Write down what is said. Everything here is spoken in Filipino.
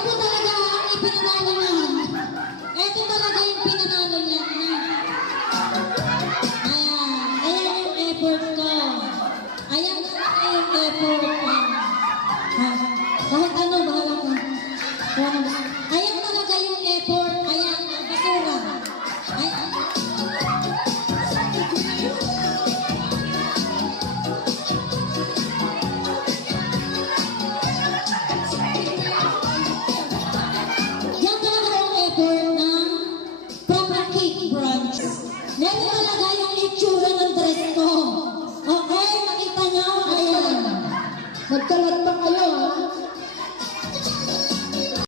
po talaga ang ipinanalo niya. Ito talaga yung pinanalo niya. Ayan yung effort ko. Ayan yung effort ko. Kahit ano, bahala ka.